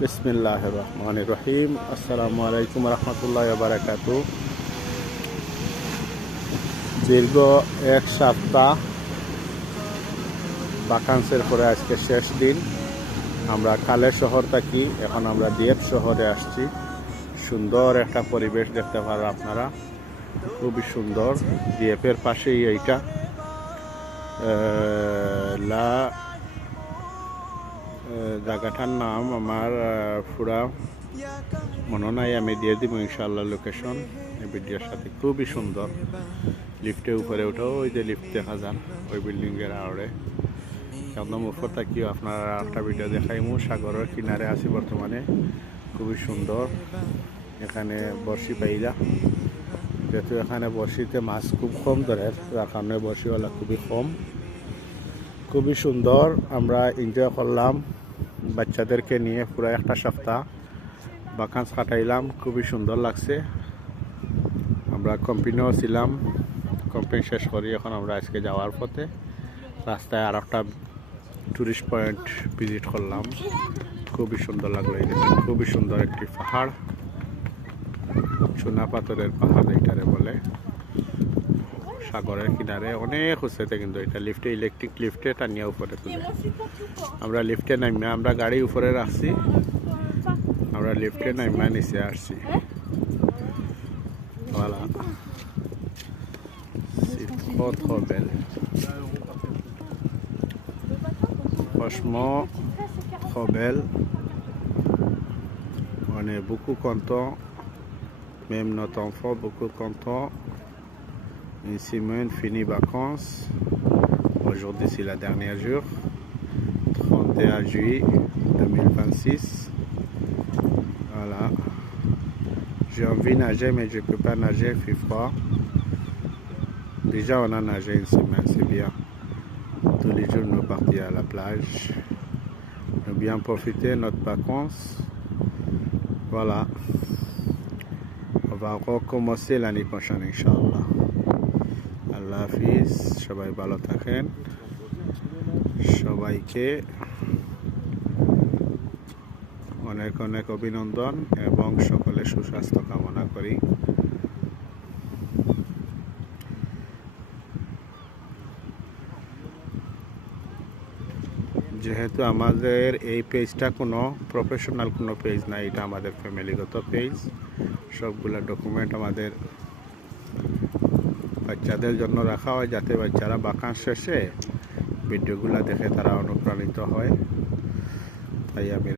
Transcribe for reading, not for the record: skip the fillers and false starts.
বিসমিল্লাহির রহমানির রহিম। আসসালামু আলাইকুম রহমতুল্লাহি ওয়া বারাকাতুহু। দীর্ঘ এক সপ্তাহ বাকান্সের পরে আজকে শেষ দিন। আমরা কালে শহর থাকি, এখন আমরা দিয়েপ শহরে আসছি। সুন্দর একটা পরিবেশ দেখতে পারেন আপনারা, খুবই সুন্দর। দিয়েপের পাশেই এইটা জায়গাটার নাম আমার পুরা মনে নাই, আমি দিয়ে দিব ইনশাআল্লাহ লোকেশন এই ভিডিওর সাথে। খুবই সুন্দর। লিফটে উপরে উঠাও, ওই যে লিফট দেখা যান ওই বিল্ডিংয়ের আড়ে। একদম উপর থাকিও আপনারা একটা ভিডিও দেখাইমু। সাগরের কিনারে আছি বর্তমানে, খুবই সুন্দর। এখানে বড়শি পাইলা, যেহেতু এখানে বড়শিতে মাছ খুব কম ধরে, তার কারণে বড়শিওয়ালা খুবই কম। খুবই সুন্দর, আমরা এনজয় করলাম বাচ্চাদেরকে নিয়ে। পুরো একটা সপ্তাহ বাকান্স কাটাইলাম, খুবই সুন্দর লাগছে। আমরা কম্পিনেও ছিলাম, কম্পিন শেষ করি এখন আমরা আজকে যাওয়ার পথে। রাস্তায় আর একটা টুরিস্ট পয়েন্ট ভিজিট করলাম, খুবই সুন্দর লাগলো। এটা খুবই সুন্দর একটি পাহাড়, চুনা পাথরের পাহাড় এইটারে বলে। সাগরের কিনারে অনেক উঁচুতে, কিন্তু এটা লিফটে, ইলেকট্রিক লিফটে টানিয়ে উপরে তুলে। আমরা লিফটে নামিয়ে, আমরা গাড়ি উপরে রাখছি, আমরা লিফটে নামিয়ে নিচে আসছি। Voilà. C'est trop belle. Franchement, trop belle. On est beaucoup content, même notre enfant beaucoup content. Une semaine finie vacances. Aujourd'hui c'est la dernière jour, 31 juillet 2026. Voilà. J'ai envie de nager, mais je ne peux pas nager, il fait froid. Déjà, on a nagé une semaine, c'est bien. Tous les jours, nous partions à la plage. Nous avons bien profité de notre vacances. Voilà. On va recommencer l'année prochaine, Inch'Allah. Allah Hafiz, সবাই ভালো থাকেন। সবাইকে অনেক অনেক অভিনন্দন এবং সকলে সুস্বাস্থ্য কামনা করি। যেহেতু আমাদের এই পেজটা কোনো প্রফেশনাল কোনো পেজ না, এটা আমাদের ফ্যামিলিগত পেজ। সবগুলো ডকুমেন্ট আমাদের বাচ্চাদের জন্য রাখা হয়, যাতে বাচ্চারা বাকান্স শেষে ভিডিওগুলো দেখে তারা অনুপ্রাণিত হয়। তাই আমি